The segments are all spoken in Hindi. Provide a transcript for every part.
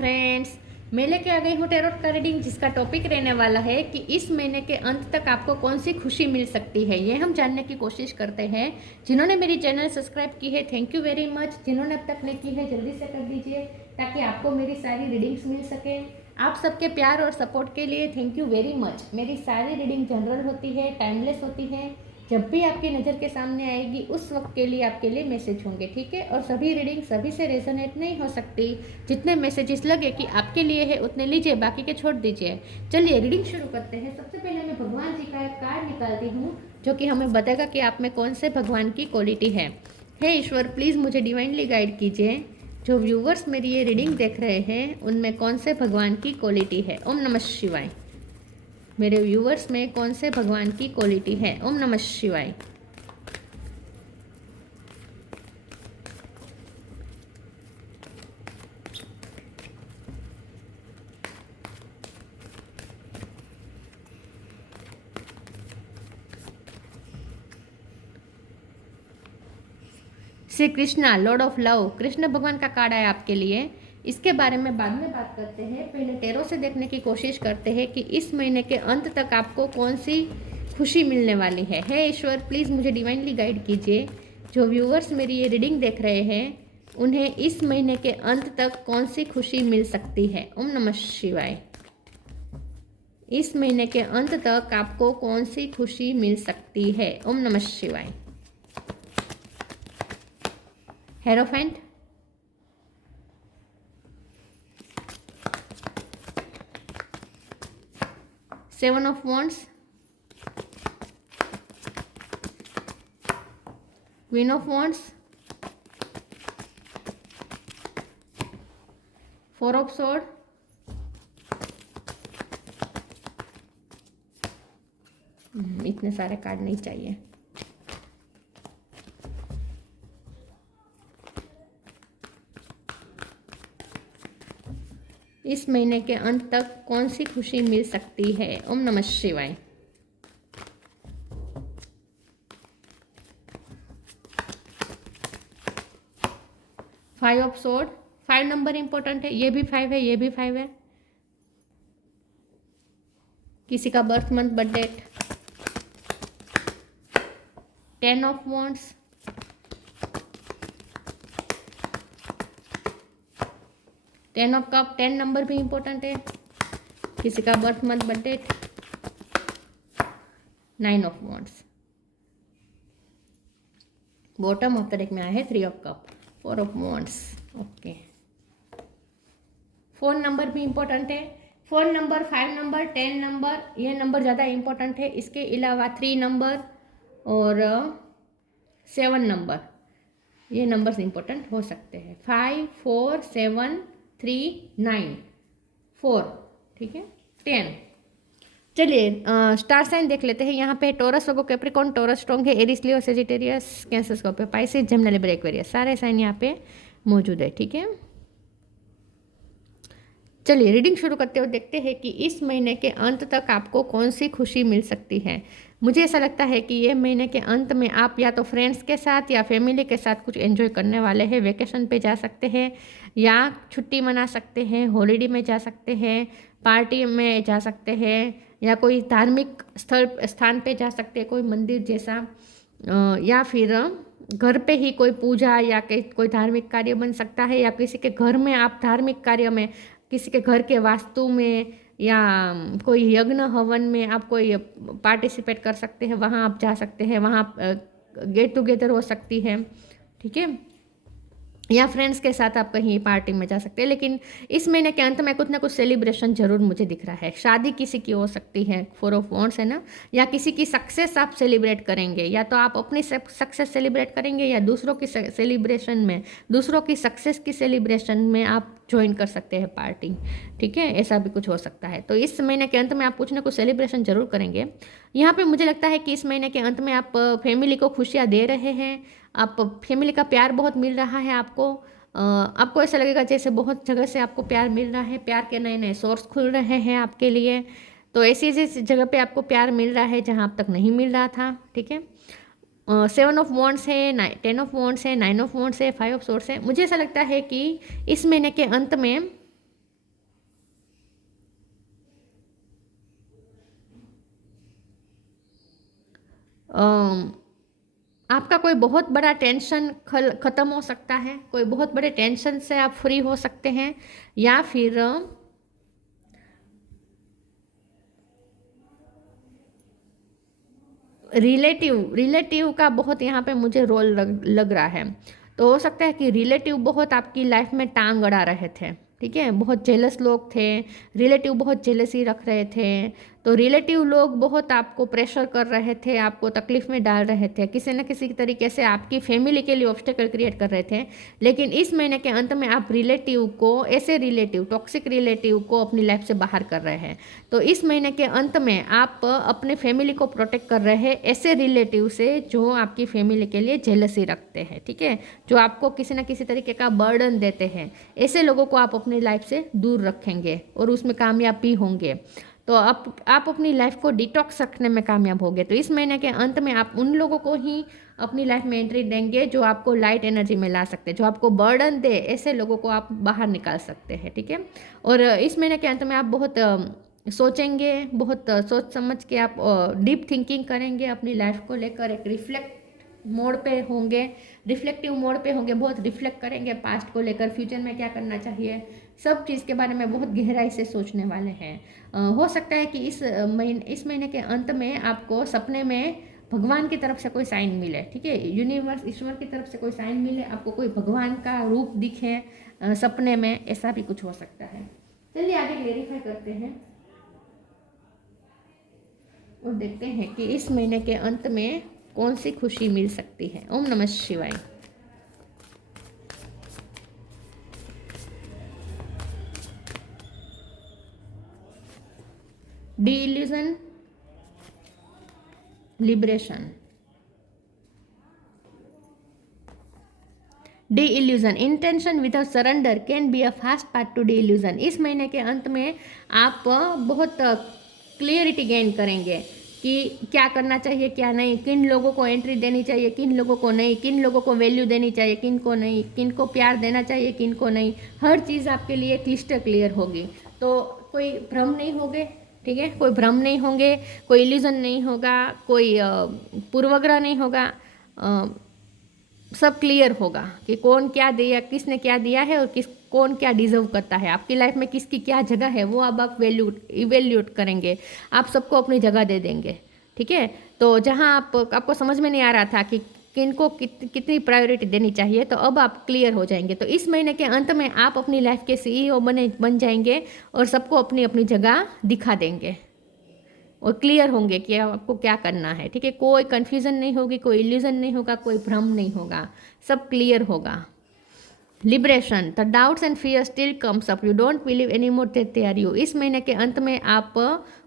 फ्रेंड्स, मैं लेके आ गई हूँ टैरोट का रीडिंग जिसका टॉपिक रहने वाला है कि इस महीने के अंत तक आपको कौन सी खुशी मिल सकती है। ये हम जानने की कोशिश करते हैं। जिन्होंने मेरी चैनल सब्सक्राइब की है थैंक यू वेरी मच। जिन्होंने अब तक नहीं की है जल्दी से कर दीजिए ताकि आपको मेरी सारी रीडिंग्स मिल सके। आप सबके प्यार और सपोर्ट के लिए थैंक यू वेरी मच। मेरी सारी रीडिंग जनरल होती है, टाइमलेस होती है। जब भी आपकी नज़र के सामने आएगी उस वक्त के लिए आपके लिए मैसेज होंगे, ठीक है। और सभी रीडिंग सभी से रेजोनेट नहीं हो सकती। जितने मैसेजेस लगे कि आपके लिए है उतने लीजिए, बाकी के छोड़ दीजिए। चलिए रीडिंग शुरू करते हैं। सबसे पहले मैं भगवान जी का एक कार्ड निकालती हूँ जो कि हमें बताएगा कि आप में कौन से भगवान की क्वालिटी है। हे ईश्वर, प्लीज़ मुझे डिवाइनली गाइड कीजिए। जो व्यूवर्स मेरी ये रीडिंग देख रहे हैं उनमें कौन से भगवान की क्वालिटी है। ओम नमः शिवाय। मेरे व्यूवर्स में कौन से भगवान की क्वालिटी है। ओम नमः शिवाय। Shri Krishna Lord of love, Krishna भगवान का कार्ड है आपके लिए। इसके बारे में बाद में बात करते हैं। पहले टैरो से देखने की कोशिश करते हैं कि इस महीने के अंत तक आपको कौन सी खुशी मिलने वाली है। हे ईश्वर, प्लीज़ मुझे डिवाइनली गाइड कीजिए। जो व्यूअर्स मेरी ये रीडिंग देख रहे हैं उन्हें इस महीने के अंत तक कौन सी खुशी मिल सकती है। ओम नमः शिवाय। इस महीने के अंत तक आपको कौन सी खुशी मिल सकती है। ओम नमः शिवाय। Hierophant, seven of wands, queen of wands, four of sword, इतने सारे कार्ड नहीं चाहिए। इस महीने के अंत तक कौन सी खुशी मिल सकती है। ओम नमः शिवाय। Five of sword, 5 number important है। ये भी 5 है, ये भी 5 है। किसी का birth month birth date. 10 of wands, 10 of cup, 10 number भी इंपॉर्टेंट है। किसी का birth month birth date. 9 of wands. Bottom of the deck में आया है 3 of cup, 4 of wands. Okay, 4 number भी इंपॉर्टेंट है। 4 नंबर, 5 नंबर, 10 नंबर, ये नंबर ज़्यादा इंपॉर्टेंट है। इसके अलावा 3 नंबर और 7 नंबर, ये नंबर्स इंपॉर्टेंट हो सकते हैं। 5, 4, 7, 3, 9, 4, ठीक है, 10। चलिए स्टार साइन देख लेते हैं। यहाँ पे Taurus, Virgo, Capricorn, Taurus strong है। Aries, Leo, Sagittarius, Cancer, Scorpio, Pisces, Gemini, Libra, Aquarius, सारे साइन यहाँ पे मौजूद है, ठीक है। चलिए रीडिंग शुरू करते हुए देखते हैं कि इस महीने के अंत तक आपको कौन सी खुशी मिल सकती है। मुझे ऐसा लगता है कि ये महीने के अंत में आप या तो फ्रेंड्स के साथ या फैमिली के साथ कुछ एंजॉय करने वाले हैं। वेकेशन पे जा सकते हैं या छुट्टी मना सकते हैं, हॉलीडे में जा सकते हैं, पार्टी में जा सकते हैं या कोई धार्मिक स्थान पे जा सकते हैं, कोई मंदिर जैसा, या फिर घर पे ही कोई पूजा या कोई धार्मिक कार्य बन सकता है। या किसी के घर में आप धार्मिक कार्य में, किसी के घर के वास्तु में या कोई यज्ञ हवन में आप कोई पार्टिसिपेट कर सकते हैं, वहाँ आप जा सकते हैं। वहाँ गेट टुगेदर हो सकती है, ठीक है। या फ्रेंड्स के साथ आप कहीं पार्टी में जा सकते हैं। लेकिन इस महीने के अंत में कुछ ना कुछ सेलिब्रेशन जरूर मुझे दिख रहा है। शादी किसी की हो सकती है, 4 ऑफ वॉन्ड्स है ना, या किसी की सक्सेस आप सेलिब्रेट करेंगे। या तो आप अपनी सक्सेस सेलिब्रेट करेंगे या दूसरों की सेलिब्रेशन में, दूसरों की सक्सेस की सेलिब्रेशन में आप ज्वाइन कर सकते हैं पार्टी, ठीक है। ऐसा भी कुछ हो सकता है। तो इस महीने के अंत में आप कुछ ना कुछ सेलिब्रेशन जरूर करेंगे। यहाँ पे मुझे लगता है कि इस महीने के अंत में आप फैमिली को खुशियाँ दे रहे हैं। आप फैमिली का प्यार बहुत मिल रहा है आपको। आपको ऐसा लगेगा जैसे बहुत जगह से आपको प्यार मिल रहा है, प्यार के नए नए सोर्स खुल रहे हैं आपके लिए। तो ऐसी ऐसी जगह पे आपको प्यार मिल रहा है जहाँ अब तक नहीं मिल रहा था, ठीक है। 7 ऑफ वॉन्ड्स है, 10 ऑफ वॉन्ड्स है, 9 ऑफ वॉन्ड्स है, 5 ऑफ सोर्स है। मुझे ऐसा लगता है कि इस महीने के अंत में आपका कोई बहुत बड़ा टेंशन ख़त्म हो सकता है, कोई बहुत बड़े टेंशन से आप फ्री हो सकते हैं, या फिर रिलेटिव का बहुत यहाँ पे मुझे रोल लग रहा है। तो हो सकता है कि रिलेटिव बहुत आपकी लाइफ में टांग अड़ा रहे थे, ठीक है, बहुत जेलस लोग थे, रिलेटिव बहुत जेलसी रख रहे थे। तो रिलेटिव लोग बहुत आपको प्रेशर कर रहे थे, आपको तकलीफ में डाल रहे थे, किसी न किसी तरीके से आपकी फैमिली के लिए ऑब्स्टेकल क्रिएट कर रहे थे। लेकिन इस महीने के अंत में आप रिलेटिव को, ऐसे रिलेटिव, टॉक्सिक रिलेटिव को अपनी लाइफ से बाहर कर रहे हैं। तो इस महीने के अंत में आप अपने फैमिली को प्रोटेक्ट कर रहे हैं ऐसे रिलेटिव से जो आपकी फैमिली के लिए जेलसी रखते हैं, ठीक है, जो आपको किसी न किसी तरीके का बर्डन देते हैं, ऐसे लोगों को आप अपनी लाइफ से दूर रखेंगे और उसमें कामयाब भी होंगे। तो आप अपनी लाइफ को डिटॉक्स रखने में कामयाब होंगे। तो इस महीने के अंत में आप उन लोगों को ही अपनी लाइफ में एंट्री देंगे जो आपको लाइट एनर्जी में ला सकते हैं, जो आपको बर्डन दे, ऐसे लोगों को आप बाहर निकाल सकते हैं, ठीक है। और इस महीने के अंत में आप बहुत सोचेंगे, बहुत सोच समझ के आप डीप थिंकिंग करेंगे अपनी लाइफ को लेकर, एक रिफ्लेक्ट मोड पे होंगे, रिफ्लेक्टिव मोड पे होंगे, बहुत रिफ्लेक्ट करेंगे पास्ट को लेकर, फ्यूचर में क्या करना चाहिए, सब चीज़ के बारे में बहुत गहराई से सोचने वाले हैं। हो सकता है कि इस महीने के अंत में आपको सपने में भगवान की तरफ से कोई साइन मिले, ठीक है, यूनिवर्स, ईश्वर की तरफ से कोई साइन मिले, आपको कोई भगवान का रूप दिखे सपने में, ऐसा भी कुछ हो सकता है। चलिए आगे क्लेरिफाई करते हैं और देखते हैं कि इस महीने के अंत में कौन सी खुशी मिल सकती है। ओम नमः शिवाय। De-illusion, liberation, de-illusion, intention without surrender can be a fast path to de-illusion. इस महीने के अंत में आप बहुत क्लियरिटी गेन करेंगे कि क्या करना चाहिए, क्या नहीं, किन लोगों को एंट्री देनी चाहिए, किन लोगों को नहीं, किन लोगों को वैल्यू देनी चाहिए, किन को नहीं, किन को प्यार देना चाहिए, किन को नहीं, हर चीज़ आपके लिए क्लिस्टर क्लियर होगी। तो कोई भ्रम नहीं होंगे, ठीक है, कोई भ्रम नहीं होंगे, कोई इल्यूजन नहीं होगा, कोई पूर्वाग्रह नहीं होगा, सब क्लियर होगा कि कौन क्या दिया, किसने क्या दिया है और कौन क्या डिजर्व करता है, आपकी लाइफ में किसकी क्या जगह है, वो अब आप इवेल्यूट करेंगे, आप सबको अपनी जगह दे देंगे, ठीक है। तो जहाँ आपको समझ में नहीं आ रहा था कि किनको कितनी प्रायोरिटी देनी चाहिए, तो अब आप क्लियर हो जाएंगे। तो इस महीने के अंत में आप अपनी लाइफ के CEO बन जाएंगे और सबको अपनी अपनी जगह दिखा देंगे और क्लियर होंगे कि आपको क्या करना है, ठीक है, कोई कन्फ्यूज़न नहीं होगी, कोई इल्यूजन नहीं होगा, कोई भ्रम नहीं होगा, सब क्लियर होगा। Liberation, the doubts and fear still comes up, you don't believe any more that they are you. इस महीने के अंत में आप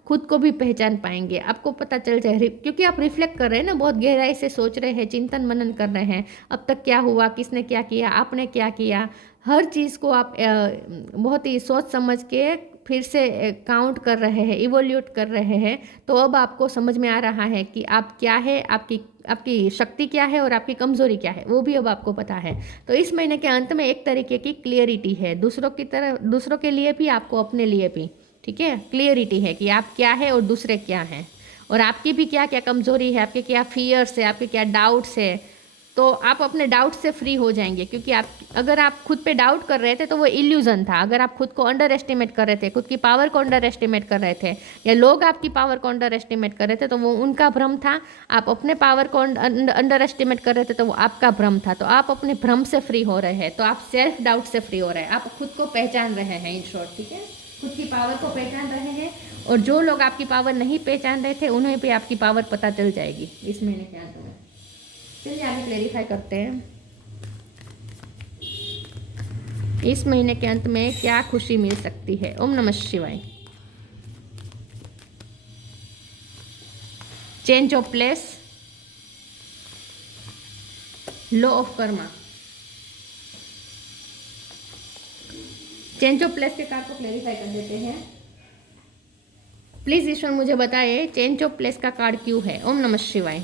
खुद को भी पहचान पाएंगे, आपको पता चल जाए, क्योंकि आप रिफ्लेक्ट कर रहे हैं ना, बहुत गहराई से सोच रहे हैं, चिंतन मनन कर रहे हैं, अब तक क्या हुआ, किसने क्या किया, आपने क्या किया, हर चीज़ को आप बहुत ही सोच समझ के फिर से काउंट कर रहे हैं, इवोल्यूट कर रहे हैं। तो अब आपको समझ में आ रहा है कि आप क्या है, आपकी शक्ति क्या है और आपकी कमज़ोरी क्या है, वो भी अब आपको पता है। तो इस महीने के अंत में एक तरीके की क्लियरिटी है, दूसरों की तरह, दूसरों के लिए भी, आपको अपने लिए भी, ठीक है, क्लियरिटी है कि आप क्या है और दूसरे क्या हैं, और आपकी भी क्या क्या कमज़ोरी है, आपके क्या फियर्स है, आपके क्या डाउट्स है। तो आप अपने डाउट से फ्री हो जाएंगे, क्योंकि अगर आप खुद पे डाउट कर रहे थे तो वो इल्यूजन था, अगर आप खुद को अंडर एस्टिमेट कर रहे थे, खुद की पावर को अंडर एस्टिमेट कर रहे थे, या लोग आपकी पावर को अंडर एस्टिमेट कर रहे थे, तो वो उनका भ्रम था। आप अपने पावर को अंडर एस्टिमेट कर रहे थे, तो वो आपका भ्रम था। तो आप अपने भ्रम से फ्री हो रहे हैं, तो आप सेल्फ डाउट से फ्री हो रहे हैं, आप खुद को पहचान रहे हैं, इन शॉर्ट, ठीक है, खुद की पावर को पहचान रहे हैं। और जो लोग आपकी पावर नहीं पहचान रहे थे, उन्हें भी आपकी पावर पता चल जाएगी इस महीने के अंत में। चलिए आगे क्लेरिफाई करते हैं, इस महीने के अंत में क्या खुशी मिल सकती है। ओम नमः शिवाय। Change of place, law of Karma. Change of place के कार्ड को क्लेरिफाई कर देते हैं। प्लीज ईश्वर मुझे बताइए चेंज ऑफ प्लेस का कार्ड क्यों है। ओम नमः शिवाय।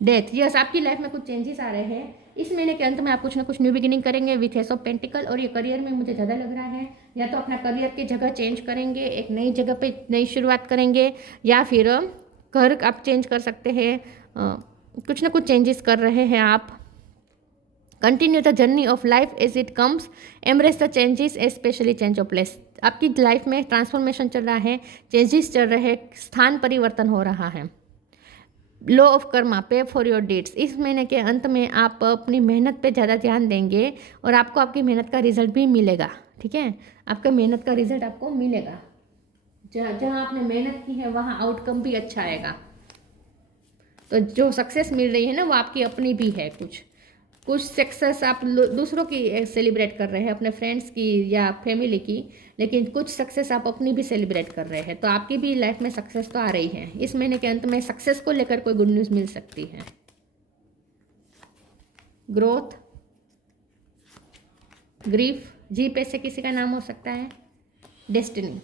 डेथ, यस, आपकी लाइफ में कुछ चेंजेस आ रहे हैं, इस महीने के अंत में आप कुछ ना कुछ न्यू बिगिनिंग करेंगे विथ एस ऑफ पेंटिकल। और ये करियर में मुझे ज़्यादा लग रहा है या तो अपना करियर की जगह चेंज करेंगे, एक नई जगह पे नई शुरुआत करेंगे, या फिर घर आप चेंज कर सकते हैं। कुछ ना कुछ चेंजेस कर रहे हैं आप। Continue the journey of life as it comes, embrace the changes specially change of place. आपकी लाइफ में ट्रांसफॉर्मेशन चल रहा है, चेंजेस चल रहे हैं, स्थान परिवर्तन हो रहा है। लॉ ऑफ कर्मा, पे फॉर योर डीड्स। इस महीने के अंत में आप अपनी मेहनत पे ज़्यादा ध्यान देंगे और आपको आपकी मेहनत का रिजल्ट भी मिलेगा। ठीक है, आपका मेहनत का रिजल्ट आपको मिलेगा। जहाँ आपने मेहनत की है वहाँ आउटकम भी अच्छा आएगा। तो जो सक्सेस मिल रही है ना वो आपकी अपनी भी है। कुछ सक्सेस आप दूसरों की सेलिब्रेट कर रहे हैं, अपने फ्रेंड्स की या फैमिली की, लेकिन कुछ सक्सेस आप अपनी भी सेलिब्रेट कर रहे हैं। तो आपकी भी लाइफ में सक्सेस तो आ रही है। इस महीने के अंत में सक्सेस को लेकर कोई गुड न्यूज़ मिल सकती है। ग्रोथ, ग्रीफ, जी पे से किसी का नाम हो सकता है। डेस्टिनी,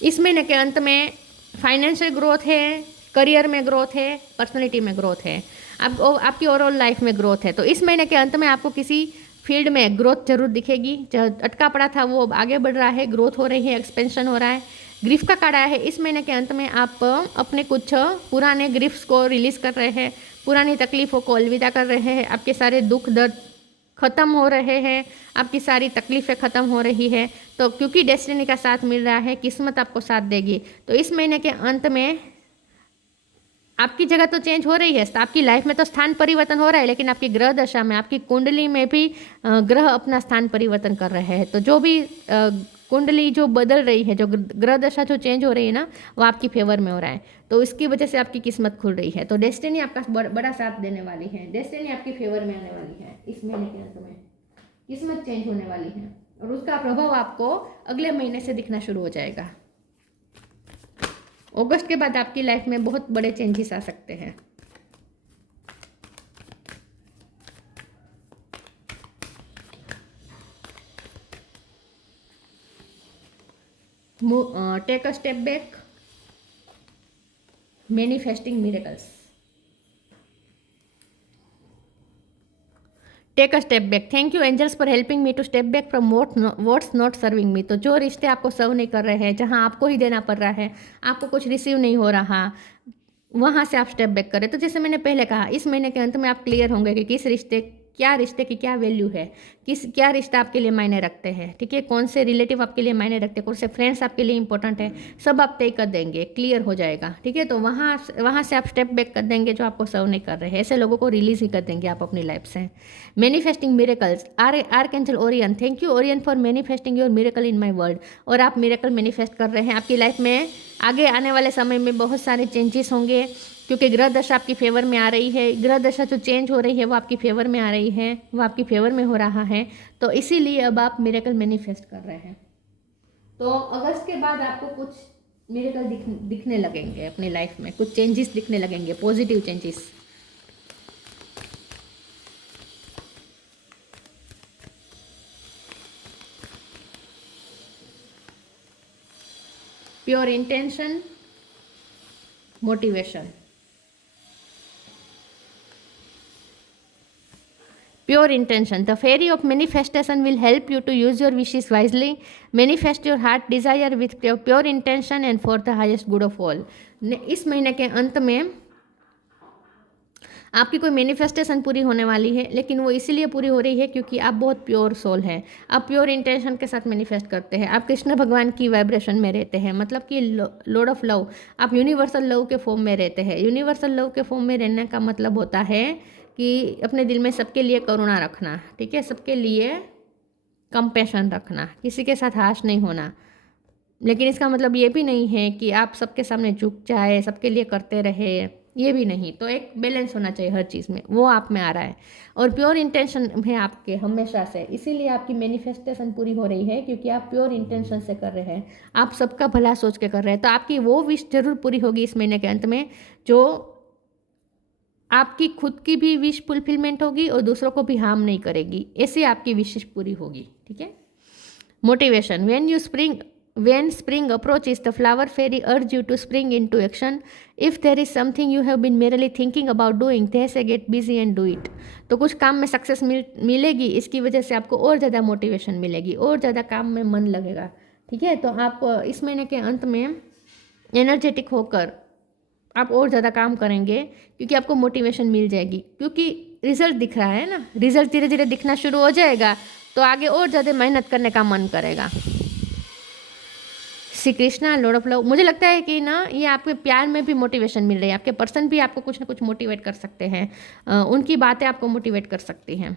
इस महीने के अंत में फाइनेंशियल ग्रोथ है, करियर में ग्रोथ है, पर्सनैलिटी में ग्रोथ है, आपकी ओवरऑल लाइफ में ग्रोथ है। तो इस महीने के अंत में आपको किसी फील्ड में ग्रोथ जरूर दिखेगी। जो अटका पड़ा था वो आगे बढ़ रहा है, ग्रोथ हो रही है, एक्सपेंशन हो रहा है। ग्रीफ का कार्ड आया है। इस महीने के अंत में आप अपने कुछ पुराने ग्रीफ्स को रिलीज़ कर रहे हैं, पुरानी तकलीफ़ों को अलविदा कर रहे हैं। आपके सारे दुख दर्द ख़त्म हो रहे हैं, आपकी सारी तकलीफ़ें ख़त्म हो रही है। तो क्योंकि डेस्टिनी का साथ मिल रहा है, किस्मत आपको साथ देगी। तो इस महीने के अंत में आपकी जगह तो चेंज हो रही है, आपकी लाइफ में तो स्थान परिवर्तन हो रहा है, लेकिन आपकी ग्रह दशा में, आपकी कुंडली में भी ग्रह अपना स्थान परिवर्तन कर रहे हैं। तो जो भी कुंडली जो बदल रही है, जो ग्रह दशा जो चेंज हो रही है ना, वो आपकी फेवर में हो रहा है। तो इसकी वजह से आपकी किस्मत खुल रही है। तो डेस्टिनी आपका बड़ा साथ देने वाली है। डेस्टिनी आपकी फेवर में आने वाली है। इस महीने के अंत में किस्मत चेंज होने वाली है और उसका प्रभाव आपको अगले महीने से दिखना शुरू हो जाएगा। अगस्त के बाद आपकी लाइफ में बहुत बड़े चेंजेस आ सकते हैं। Take a step back, manifesting miracles. Take a step back, thank you angels for helping me to step back from what's not serving me. तो जो रिश्ते आपको सर्व नहीं कर रहे हैं, जहां आपको ही देना पड़ रहा है, आपको कुछ रिसीव नहीं हो रहा, वहाँ से आप स्टेप बैक करें। तो जैसे मैंने पहले कहा, इस महीने के अंत में आप क्लियर होंगे कि रिश्ते की क्या वैल्यू है, क्या रिश्ता आपके लिए मायने रखते हैं। ठीक है, कौन से रिलेटिव आपके लिए मायने रखते हैं, कौन से फ्रेंड्स आपके लिए इंपॉर्टेंट है, सब आप तय कर देंगे, क्लियर हो जाएगा। ठीक है, तो वहाँ से आप स्टेप बैक कर देंगे जो आपको सर्व नहीं कर रहे हैं। ऐसे लोगों को रिलीज ही कर देंगे आप अपनी लाइफ से। Manifesting miracles, archangel Orion, thank you Orion for manifesting your miracle in my world. और आप मिरेकल मैनिफेस्ट कर रहे हैं। आपकी लाइफ में आगे आने वाले समय में बहुत सारे चेंजेस होंगे, क्योंकि ग्रह दशा आपकी फेवर में आ रही है। ग्रह दशा जो चेंज हो रही है वो आपकी फेवर में आ रही है, वो आपकी फेवर में हो रहा है। तो इसीलिए अब आप मिरेकल मैनिफेस्ट कर रहे हैं। तो अगस्त के बाद आपको कुछ मिरेकल दिखने लगेंगे अपनी लाइफ में, कुछ चेंजेस दिखने लगेंगे, positive changes. Pure intention, motivation. Pure intention. The fairy of manifestation will help you to use your wishes wisely. Manifest your heart desire with pure intention and for the highest good of all. इस महीने के अंत में आपकी कोई मैनिफेस्टेशन पूरी होने वाली है, लेकिन वो इसीलिए पूरी हो रही है क्योंकि आप बहुत प्योर सोल हैं। आप प्योर इंटेंशन के साथ मैनिफेस्ट करते हैं। आप कृष्ण भगवान की वाइब्रेशन में रहते हैं, मतलब कि लॉर्ड ऑफ लव। आप यूनिवर्सल लव के फॉर्म में रहते हैं। यूनिवर्सल लव के फॉर्म में रहने का मतलब होता है कि अपने दिल में सबके लिए करुणा रखना। ठीक है, सबके लिए कंपैशन रखना, किसी के साथ हाश नहीं होना। लेकिन इसका मतलब ये भी नहीं है कि आप सबके सामने झुक जाए, सबके लिए करते रहे, ये भी नहीं। तो एक बैलेंस होना चाहिए हर चीज़ में, वो आप में आ रहा है। और प्योर इंटेंशन है आपके हमेशा से, इसीलिए आपकी मैनिफेस्टेशन पूरी हो रही है क्योंकि आप प्योर इंटेंशन से कर रहे हैं, आप सबका भला सोच के कर रहे हैं। तो आपकी वो विश जरूर पूरी होगी इस महीने के अंत में, जो आपकी खुद की भी विश फुलफिलमेंट होगी और दूसरों को भी हार्म नहीं करेगी। ऐसे आपकी विशेष पूरी होगी। ठीक है। Motivation, when you spring When spring approaches, the flower fairy urge you to spring into action. If there is something you have been merely thinking about doing, they say get busy and do it. तो कुछ काम में सक्सेस मिलेगी, इसकी वजह से आपको और ज़्यादा मोटिवेशन मिलेगी, और ज़्यादा काम में मन लगेगा। ठीक है, तो आप इस महीने के अंत में एनर्जेटिक होकर आप और ज़्यादा काम करेंगे, क्योंकि आपको मोटिवेशन मिल जाएगी, क्योंकि रिजल्ट दिख रहा है ना। रिजल्ट धीरे धीरे दिखना शुरू हो जाएगा तो आगे और ज़्यादा मेहनत करने का मन करेगा। Shri Krishna Lord of love, मुझे लगता है कि ना ये आपके प्यार में भी मोटिवेशन मिल रही है। आपके पर्सन भी आपको कुछ ना कुछ मोटिवेट कर सकते हैं, उनकी बातें आपको मोटिवेट कर सकती हैं।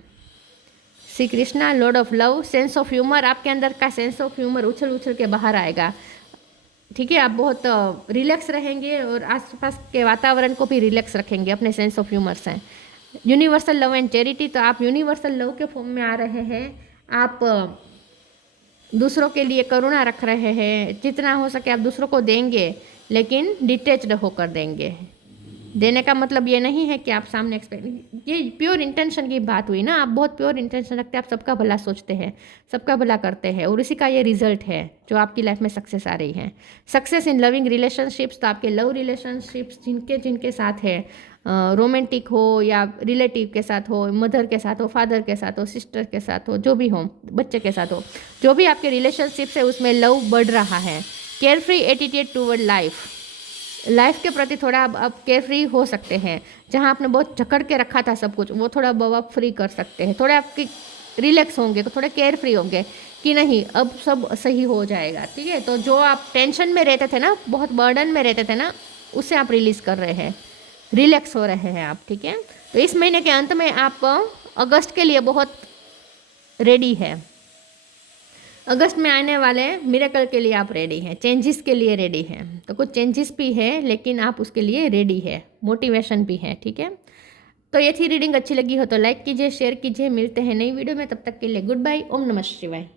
Shri Krishna Lord of love, sense of humour, आपके अंदर का सेंस ऑफ ह्यूमर उछल उछल के बाहर आएगा। ठीक है, आप बहुत रिलैक्स रहेंगे और आसपास के वातावरण को भी रिलैक्स रखेंगे अपने सेंस ऑफ ह्यूमर से। यूनिवर्सल लव एंड चैरिटी, तो आप यूनिवर्सल लव के फॉर्म में आ रहे हैं। आप दूसरों के लिए करुणा रख रहे हैं, जितना हो सके आप दूसरों को देंगे, लेकिन डिटेच्ड होकर देंगे। देने का मतलब ये नहीं है कि आप सामने एक्सपेक्ट, ये प्योर इंटेंशन की बात हुई ना। आप बहुत प्योर इंटेंशन रखते हैं, आप सबका भला सोचते हैं, सबका भला करते हैं, और इसी का ये रिजल्ट है जो आपकी लाइफ में सक्सेस आ रही है। सक्सेस इन लविंग रिलेशनशिप्स, तो आपके लव रिलेशनशिप्स जिनके साथ है, रोमांटिक हो या रिलेटिव के साथ हो, मदर के साथ हो, फादर के साथ हो, सिस्टर के साथ हो, जो भी हो, बच्चे के साथ हो, जो भी आपके रिलेशनशिप्स है उसमें लव बढ़ रहा है। Care free attitude toward life के प्रति थोड़ा अब केयर फ्री हो सकते हैं। जहाँ आपने बहुत जकड़ के रखा था सब कुछ, वो थोड़ा अब आप फ्री कर सकते हैं। थोड़े आपकी रिलैक्स होंगे, थोड़े केयर फ्री होंगे कि नहीं अब सब सही हो जाएगा। ठीक है, तो जो आप टेंशन में रहते थे ना, बहुत बर्डन में रहते थे ना, उससे आप रिलीज़ कर रहे हैं, रिलैक्स हो रहे हैं आप। ठीक है, तो इस महीने के अंत में आप अगस्त के लिए बहुत रेडी है। अगस्त में आने वाले मिरेकल के लिए आप रेडी हैं, चेंजेस के लिए रेडी हैं। तो कुछ चेंजेस भी है, लेकिन आप उसके लिए रेडी है, मोटिवेशन भी है। ठीक है, तो ये थी रीडिंग। अच्छी लगी हो तो लाइक कीजिए, शेयर कीजिए। मिलते हैं नई वीडियो में, तब तक के लिए गुड बाय। ओम नमः शिवाय।